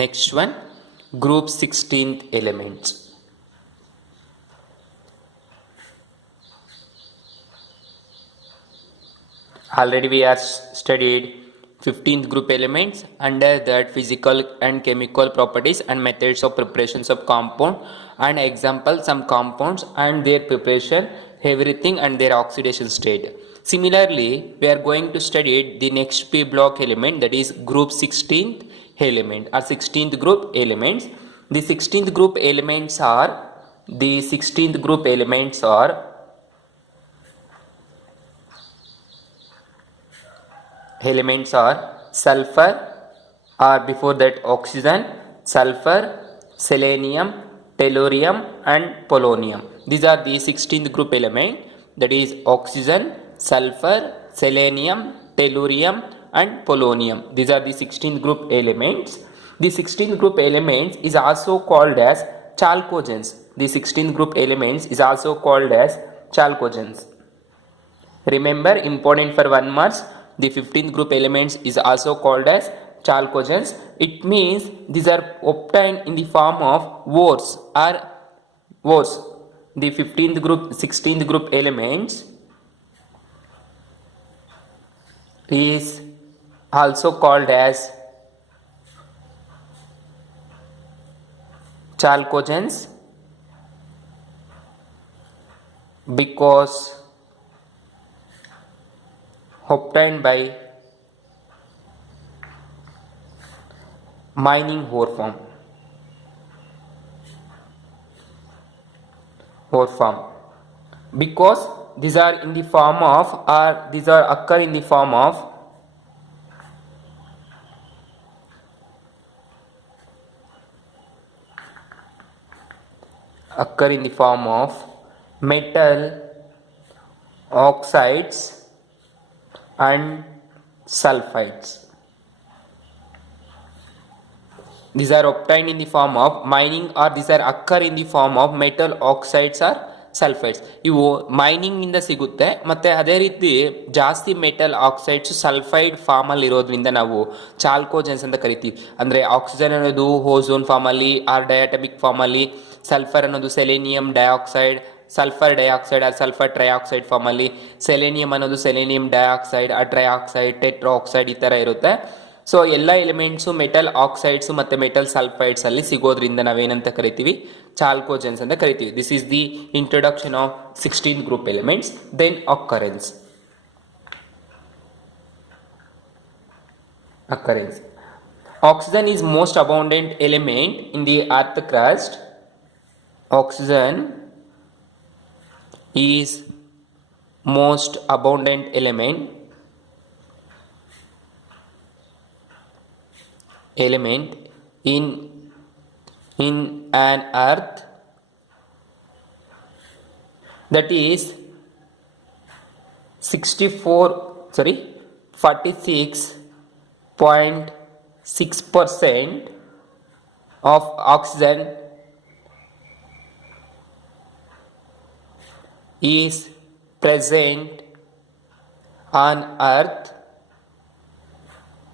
Next one, group 16th elements. Already we are studied 15th group elements. Under that, physical and chemical properties and methods of preparations of compound and example some compounds and their preparation, everything and their oxidation state. Similarly, we are going to study the next P block element, that is group 16th element or 16th group elements. The 16th group elements are sulfur, or before that oxygen, sulfur, selenium, tellurium and polonium. These are the 16th group element, that is oxygen, sulfur, selenium, tellurium and polonium. These are the 16th group elements. The 16th group elements is also called as chalcogens. The 16th group elements is also called as chalcogens. Remember, important for 1 mark, the 15th group elements is also called as chalcogens. It means these are obtained in the form of ores or ores. The 16th group elements is also called as chalcogens because obtained by mining ore form, because these are in the form of, or these are occur in the form of metal oxides and sulfides. These are obtained in the form of mining, or these are occur in the form of metal oxides or sulfides. ಇವು mining ಇಂದ ಸಿಗುತ್ತೆ, ಮತ್ತೆ ಅದೇ ರೀತಿ ಜಾಸ್ತಿ metal oxides sulphide form ಅಲ್ಲಿ ಇರೋದ್ರಿಂದ ನಾವು ಚಾಲ್ಕೋಜನ್ಸ್ ಅಂತ ಕರಿತೀವಿ. ಅಂದ್ರೆ ಆಕ್ಸಿಜನ್ ಅನ್ನೋದು ಓಝೋನ್ ಫಾರ್ಮ್ ಅಲ್ಲಿ ಆರ್ ಡಯಾಟಮಿಕ್ ಫಾರ್ಮ್ ಅಲ್ಲಿ, ಸಲ್ಫರ್ ಅನ್ನೋದು selenium dioxide, sulphur dioxide or sulphur trioxide form ಅಲ್ಲಿ, ಸೆಲೆನಿಯಂ ಅನ್ನೋದು ಸೆಲೆನಿಯಂ ಡೈಆಕ್ಸೈಡ್ ಆ ಟ್ರೈಆಕ್ಸೈಡ್ ಟೆಟ್ರಾಕ್ಸೈಡ್ ಈ ತರ ಇರುತ್ತೆ. ಸೊ ಎಲ್ಲ ಎಲಿಮೆಂಟ್ಸು ಮೆಟಲ್ ಆಕ್ಸೈಡ್ಸ್ ಮತ್ತೆ ಮೆಟಲ್ ಸಲ್ಫೈಡ್ಸ್ ಅಲ್ಲಿ ಸಿಗೋದ್ರಿಂದ ನಾವೇನಂತ ಕರಿತೀವಿ, ಚಾಲ್ಕೋಜನ್ಸ್ ಅಂತ ಕರಿತೀವಿ. This is the introduction of 16th group elements. Then occurrence. Oxygen is most abundant element in the earth crust. Oxygen is most abundant element in an earth that is 46.6% of oxygen is present on earth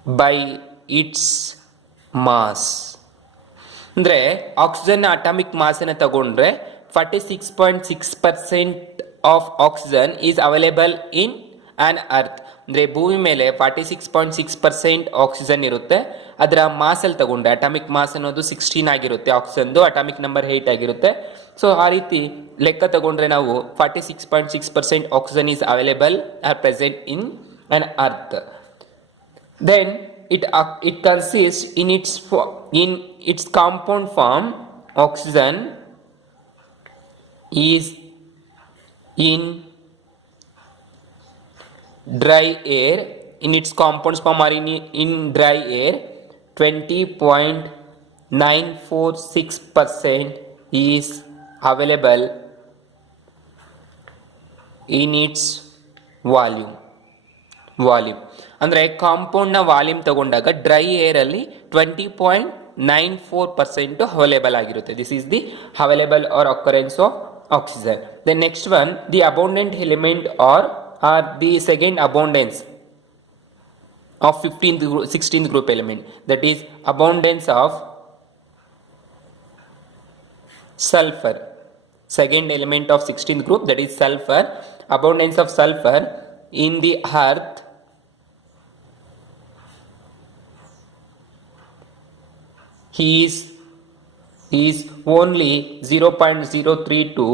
by its mass. ಅಂದರೆ oxygen atomic mass ಅನ್ನು ತಗೊಂಡ್ರೆ 46.6% of oxygen is available in on earth. ಅಂದರೆ ಭೂಮಿ ಮೇಲೆ 46.6% oxygen ಇರುತ್ತೆ. ಅದರ mass ಅಲ್ಲಿ ತಗೊಂಡ್ರೆ ಅಟಾಮಿಕ್ ಮಾಸ್ ಅನ್ನೋದು 16 ಆಗಿರುತ್ತೆ, ಆಕ್ಸಿಜನ್ದು ಅಟಾಮಿಕ್ ನಂಬರ್ 8 ಆಗಿರುತ್ತೆ. ಸೊ ಆ ರೀತಿ ಲೆಕ್ಕ ತಗೊಂಡ್ರೆ ನಾವು 46.6% oxygen is available or present in on earth. Then it consists in its compound form. Oxygen is in dry air, in its compounds form are in dry air. 20.946% is available in its volume. ಅಂದರೆ ಕಾಂಪೌಂಡ್ನ volume ತಗೊಂಡಾಗ dry air ಅಲ್ಲಿ 20.94% available ಆಗಿರುತ್ತೆ. This is the available or occurrence of oxygen. The next one, the abundant element or the second abundance of 16th group element, that is abundance of sulfur. Second element of 16th group, that is sulfur. Abundance of sulfur in the earth is only 0.03 to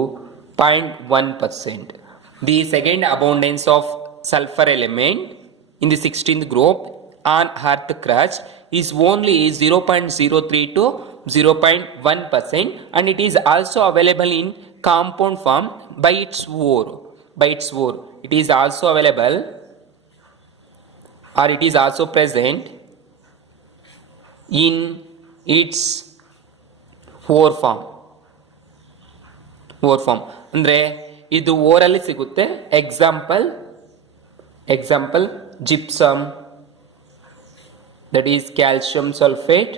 0.1%. The second abundance of sulfur element in the 16th group on earth crust is only 0.03 to 0.1%, and it is also available in compound form by its ore. It is also available, or it is also present in its ore form. ಅಂದರೆ ಇದು ಓರಲ್ಲಿ ಸಿಗುತ್ತೆ. Example gypsum, that is calcium sulphate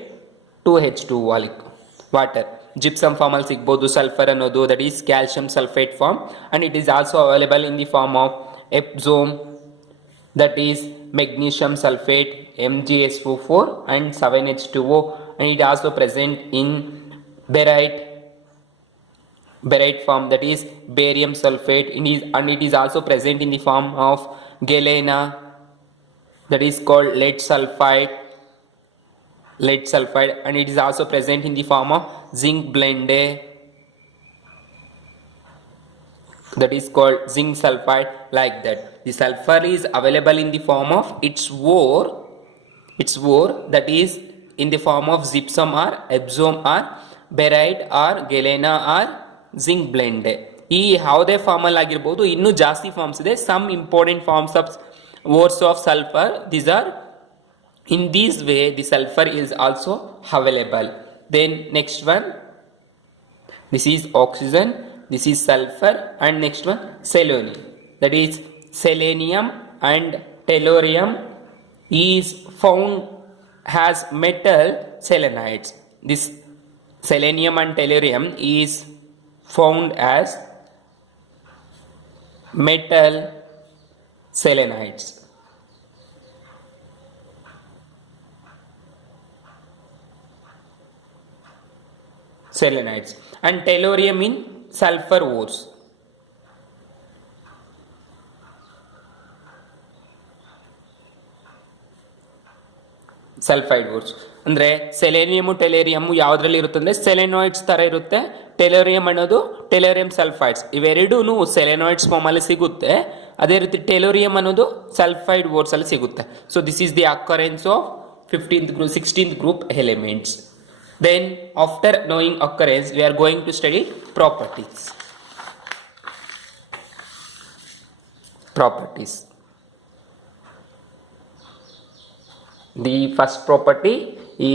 2H2 water. Gypsum ಫಾರ್ಮಲ್ಲಿ ಸಿಗ್ಬೋದು. Sulphur ಅನ್ನೋದು that is calcium sulphate form, and it is also available in the form of Epsom, that is magnesium sulfate MgSO4 and 7H2O, and it also present in barite form, that is barium sulfate, and it is also present in the form of galena, that is called lead sulfide, and it is also present in the form of zinc blende, that is called zinc sulfide, like that. The sulfur is available in the form of its ore, that is in the form of gypsum or epsom or barite or galena or zinc blende. ಈ ಯಾವುದೇ ಫಾರ್ಮಲ್ಲಿ ಆಗಿರ್ಬೋದು. ಇನ್ನೂ ಜಾಸ್ತಿ forms ಇದೆ. Some important forms of ores of sulfur, these are in this way the sulfur is also available. Then next one, this is oxygen, this is sulfur, and next one selenium, that is selenium and tellurium is found as metal selenides. This selenium and tellurium is found as metal selenides. And tellurium in sulfur ores. Sulphide ores ಅಂದರೆ selenium ಟೆಲೇರಿಯಮ್ಮು ಯಾವುದರಲ್ಲಿ ಇರುತ್ತೆ ಅಂದರೆ ಸೆಲೆನಾಯ್ಡ್ಸ್ ಥರ ಇರುತ್ತೆ. ಟೆಲೋರಿಯಂ ಅನ್ನೋದು ಟೆಲೋರಿಯಂ sulphides, ಇವೆರಡೂ ಸೆಲೆನಾಯ್ಡ್ಸ್ ಫಾರ್ಮಲ್ಲಿ ಸಿಗುತ್ತೆ. ಅದೇ ರೀತಿ ಟೆಲೋರಿಯಂ ಅನ್ನೋದು ಸಲ್ಫೈಡ್ ಊರ್ಸಲ್ಲಿ ಸಿಗುತ್ತೆ. So this is the occurrence of 16th group elements. Then after knowing occurrence, we are going to study properties. The first property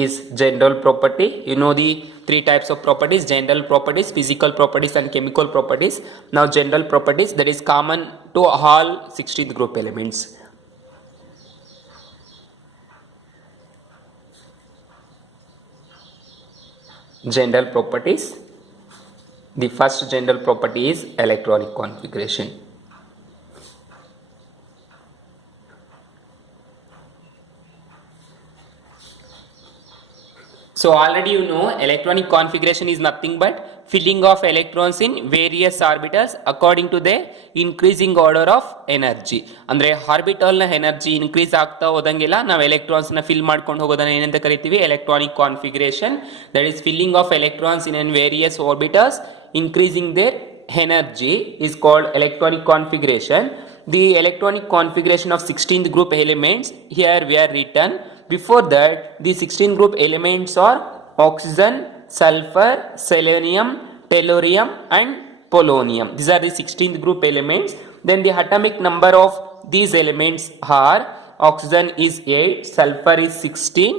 is general property. You know the three types of properties: general properties, physical properties, and chemical properties. Now general properties, that is common to all 16th group elements. General properties. The first general property is electronic configuration. So already you know electronic configuration is nothing but filling of electrons in various orbitals according to the increasing order of energy. ಅಂದರೆ ಆರ್ಬಿಟಲ್ನ energy increase ಆಗ್ತಾ ಹೋದಂಗೆಲ್ಲ ನಾವು ಎಲೆಕ್ಟ್ರಾನ್ಸ್ನ fill ಮಾಡ್ಕೊಂಡು ಹೋಗೋದನ್ನ ಏನಂತ ಕರಿತೀವಿ? Electronic configuration. That is filling of electrons in various orbitals increasing their energy is called electronic configuration. The electronic configuration of 16th group elements here we are written. Before that, the 16th group elements are oxygen, sulfur, selenium, tellurium, and polonium. These are the 16th group elements. Then the atomic number of these elements are: oxygen is 8, sulfur is 16,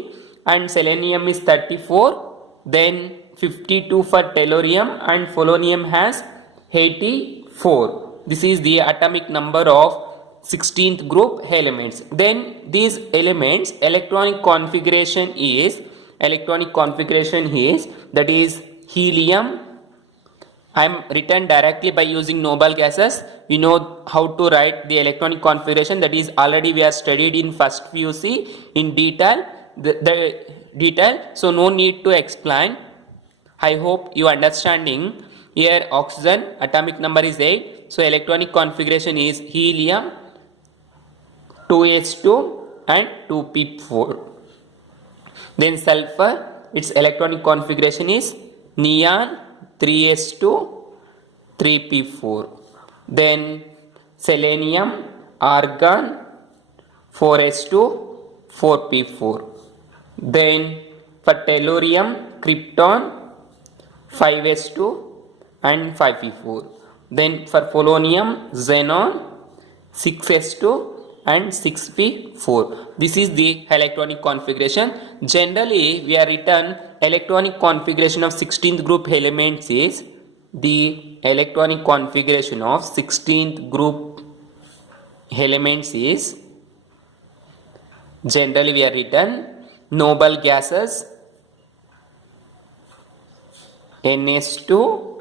and selenium is 34. Then 52 for tellurium, and polonium has 84. This is the atomic number of 16th group elements. Then these elements electronic configuration is that is helium, I am written directly by using noble gases. You know how to write the electronic configuration, that is already we are studied in first PUC in detail. The detail, so no need to explain. I hope you understanding. Here oxygen atomic number is 8. So electronic configuration is helium 2s2 and 2p4. Then sulfur, its electronic configuration is neon 3s2 3p4. Then selenium, argon 4s2 4p4. Then for tellurium, krypton 5s2 and 5p4. Then for polonium, xenon 6s2 and 6p4. This is the electronic configuration. Generally we are written electronic configuration of 16th group elements is the electronic configuration of 16th group elements is generally we are written noble gases NS2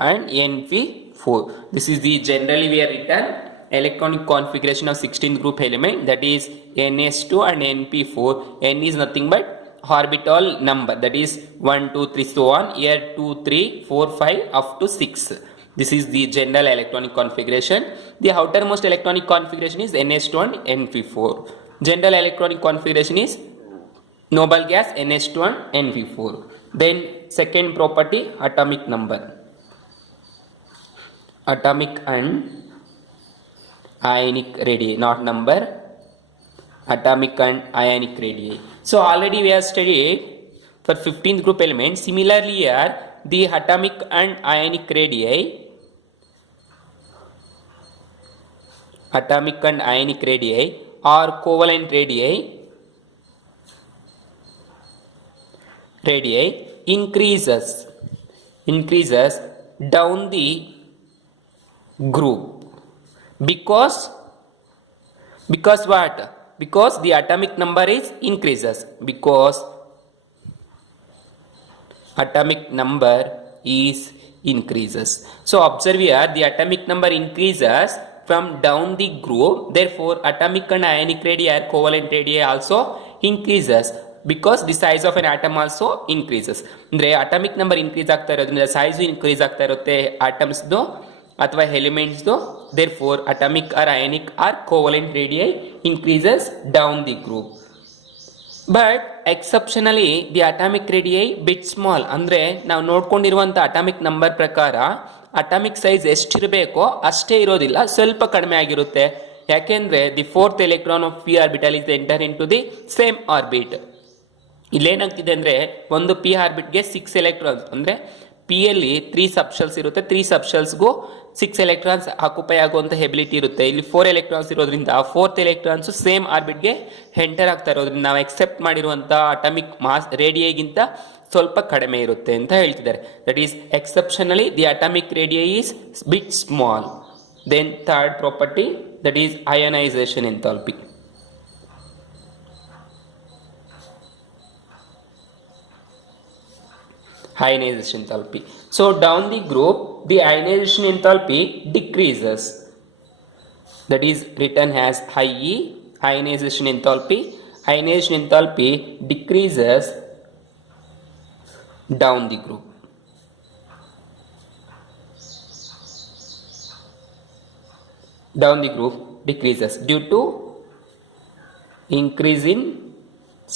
and NP4. This is the generally we are written electronic configuration of 16th group element, that is NS2 and NP4. N is nothing but orbital number, that is 1 2 3 so on. Here 2 3 4 5 up to 6. This is the general electronic configuration. The outermost electronic configuration is NS2 and NP4. General electronic configuration is noble gas NH2 and NP4. Then second property, atomic number. Atomic and ionic radii, not number. Atomic and ionic radii. So already we have studied for 15th group element. Similarly here the atomic and ionic radii. Atomic and ionic radii or covalent radii increases down the group because what? Because the atomic number is increases, because atomic number is increases. So observe here the atomic number increases from down the group, therefore atomic and ionic radii or covalent radii also increases because the size of an atom also increases. ಅಂದ್ರೆ atomic number increase ಆಗ್ತಾ ಇರೋದ್ರಿಂದ size increase ಆಗ್ತಾ ಇರುತ್ತೆ ಆಟಮ್ಸ್ದು ಅಥವಾ ಎಲಿಮೆಂಟ್ಸ್ದು. Therefore atomic or ionic or covalent radii increases down the group. But exceptionally the atomic radii bit small. ಅಂದರೆ ನಾವು ನೋಡ್ಕೊಂಡಿರುವಂಥ ಅಟಾಮಿಕ್ ನಂಬರ್ ಪ್ರಕಾರ ಅಟಾಮಿಕ್ ಸೈಜ್ ಎಷ್ಟಿರಬೇಕೋ ಅಷ್ಟೇ ಇರೋದಿಲ್ಲ, ಸ್ವಲ್ಪ ಕಡಿಮೆ ಆಗಿರುತ್ತೆ. ಯಾಕೆಂದರೆ the fourth electron of P orbital is enter into the same orbit. ಇಲ್ಲೇನಾಗ್ತಿದೆ ಅಂದರೆ ಒಂದು ಪಿ ಆರ್ಬಿಟ್ಗೆ 6 ಎಲೆಕ್ಟ್ರಾನ್ಸ್, ಅಂದರೆ ಪಿ ಯಲ್ಲಿ 3 ಸಬ್ಶೆಲ್ಸ್ ಇರುತ್ತೆ, 3 ಸಬ್ಶೆಲ್ಸ್ಗೂ 6 ಎಲೆಕ್ಟ್ರಾನ್ಸ್ ಆಕ್ಯುಪೈ ಆಗುವಂಥ ಎಬಿಲಿಟಿ ಇರುತ್ತೆ. ಇಲ್ಲಿ 4 ಎಲೆಕ್ಟ್ರಾನ್ಸ್ ಇರೋದ್ರಿಂದ 4th ಎಲೆಕ್ಟ್ರಾನ್ಸ್ ಸೇಮ್ ಆರ್ಬಿಟ್ಗೆ ಎಂಟರ್ ಆಗ್ತಾ ಇರೋದ್ರಿಂದ ನಾವು ಎಕ್ಸೆಪ್ಟ್ ಮಾಡಿರುವಂಥ ಅಟಾಮಿಕ್ ಮಾಸ್ ರೇಡಿಯೈಗಿಂತ ಸ್ವಲ್ಪ ಕಡಿಮೆ ಇರುತ್ತೆ ಅಂತ ಹೇಳ್ತಿದ್ದಾರೆ. That is exceptionally the atomic radii is bit small. Then third property, that is ionization enthalpy. Ionization enthalpy. So down the group the ionization enthalpy decreases, that is written as IE, ionization enthalpy. Ionization enthalpy decreases down the group. Down the group decreases due to increase in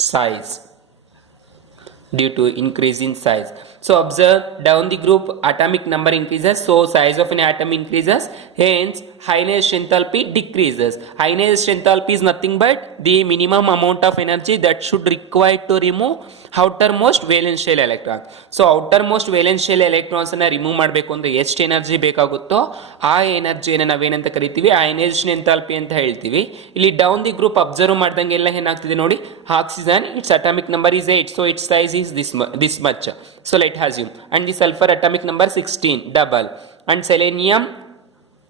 size. Due to increase in size. So observe down the group atomic number increases, so size of an atom increases, hence ionization enthalpy decreases. Ionization enthalpy is nothing but the minimum amount of energy that should require to remove outermost valence shell electrons. So outermost valence shell electrons ಅನ್ನು remove ಮಾಡಬೇಕು ಅಂದ್ರೆ ಎಷ್ಟು energy ಬೇಕಾಗುತ್ತೋ ಆ ಎನರ್ಜಿಯನ್ನು ನಾವೇನಂತ ಕರಿತೀವಿ, ionisation enthalpy ಅಂತ ಹೇಳ್ತೀವಿ. ಇಲ್ಲಿ ಡೌನ್ ದಿ ಗ್ರೂಪ್ ಅಬ್ಸರ್ವ್ ಮಾಡ್ದಂಗೆ ಎಲ್ಲ ಏನಾಗ್ತಿದೆ ನೋಡಿ, oxygen it's atomic number is 8, so its size is this much. So let assume, and the sulfur atomic number 16, double, and selenium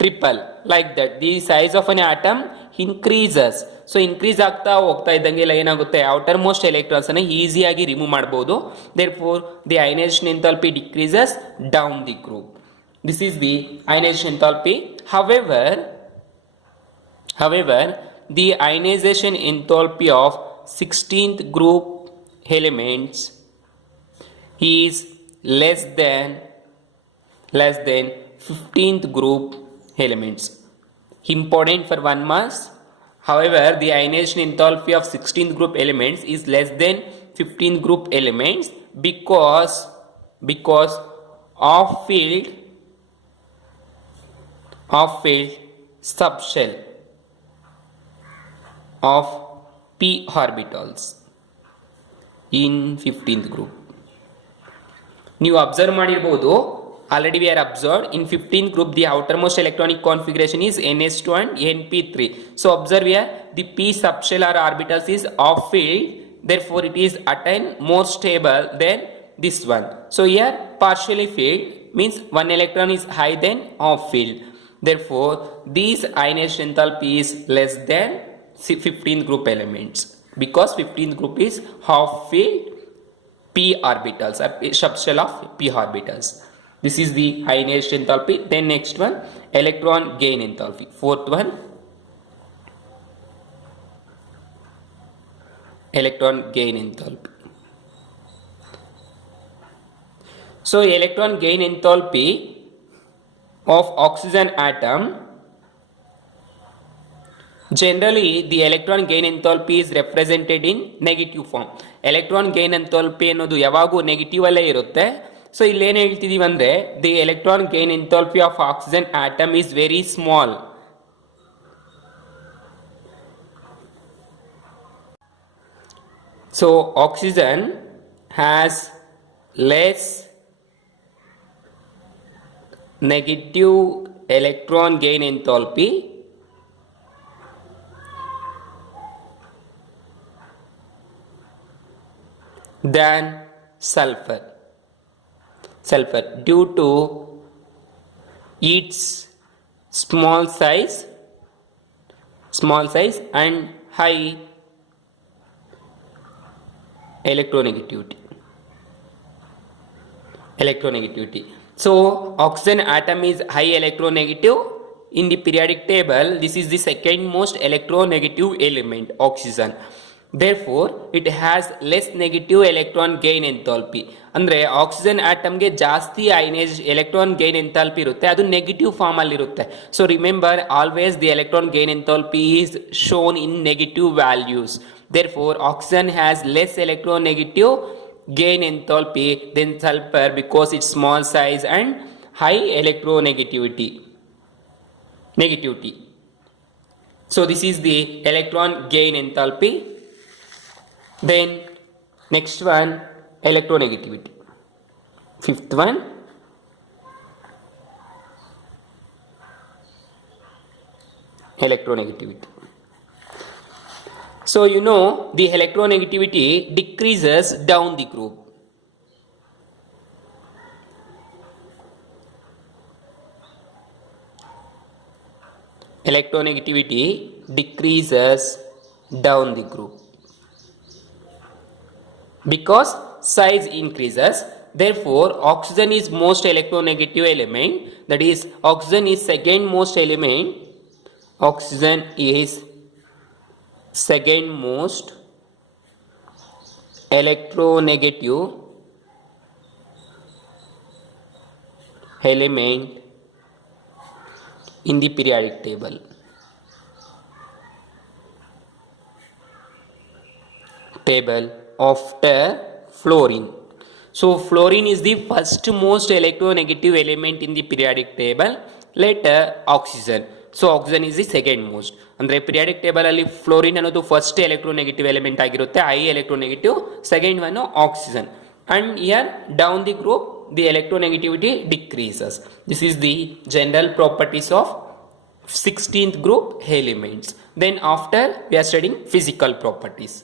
triple, like that. The size of an atom increases. So increase ಆಗ್ತಾ ಹೋಗ್ತಾ ಇದ್ದಂಗೆಲ್ಲ ಏನಾಗುತ್ತೆ, outer most electrons ಅನ್ನು ಈಸಿಯಾಗಿ remove ಮಾಡಬಹುದು. Therefore the ionization enthalpy decreases down the group. This is the ionization enthalpy. However, the ionization enthalpy of 16th group elements is less than 15th group elements. Important for 1 mass. However, the ionization enthalpy of 16th group elements is less than 15th group elements because of field subshell of p orbitals in 15th group. ನೀವು observe ಮಾಡಿರಬಹುದು, already we are observed in 15th group the outermost electronic configuration is ns2 and np3. So observe here, the p subshell or orbitals is off field, therefore it is attained more stable than this one. So here partially filled means one electron is high than off field, therefore these ionization enthalpy is less than 15th group elements because 15th group is half filled p orbitals or subshell of p orbitals. This is the ionization enthalpy. Then next one, electron gain enthalpy. Fourth one, electron gain enthalpy. So electron gain enthalpy of oxygen atom, generally the electron gain enthalpy is represented in negative form. Electron gain enthalpy ಅನ್ನೋದು ಯಾವಾಗೂ negative ಅಲ್ಲೇ ಇರುತ್ತೆ. So ಇಲ್ಲಿ ಏನು ಹೇಳ್ತಿದೀವಿ ಅಂದ್ರೆ the electron gain enthalpy of oxygen atom is very small. So oxygen has less negative electron gain enthalpy than sulfur due to its small size and high electronegativity. So oxygen atom is high electronegative. In the periodic table, this is the second most electronegative element, oxygen. Therefore it has less negative electron gain enthalpy. ಅಂದ್ರೆ oxygen ಆಟಮ್ಗೆ ಜಾಸ್ತಿ electron gain enthalpy ಇರುತ್ತೆ, ಅದು negative form ಅಲ್ಲಿ ಇರುತ್ತೆ. So remember always the electron gain enthalpy is shown in negative values. therefore oxygen has less electronegative gain enthalpy than sulfur because its small size and high electronegativity. So this is the electron gain enthalpy. Then next one, electronegativity. Fifth one, electronegativity. So you know the electronegativity decreases down the group. Electronegativity decreases down the group because size increases. Therefore oxygen is most electronegative element, that is oxygen is second most element. Oxygen is second most electronegative element in the periodic table. After fluorine. So fluorine is the first most electronegative element in the periodic table. Later oxygen. So oxygen is the second most. ಅಂದ್ರೆ periodic table ಅಲ್ಲಿ fluorine ಅನ್ನೋದು first electronegative element ಆಗಿರುತ್ತೆ, high electronegative. Second one oxygen. And here down the group the electronegativity decreases. This is the general properties of 16th group elements. Then after we are studying physical properties.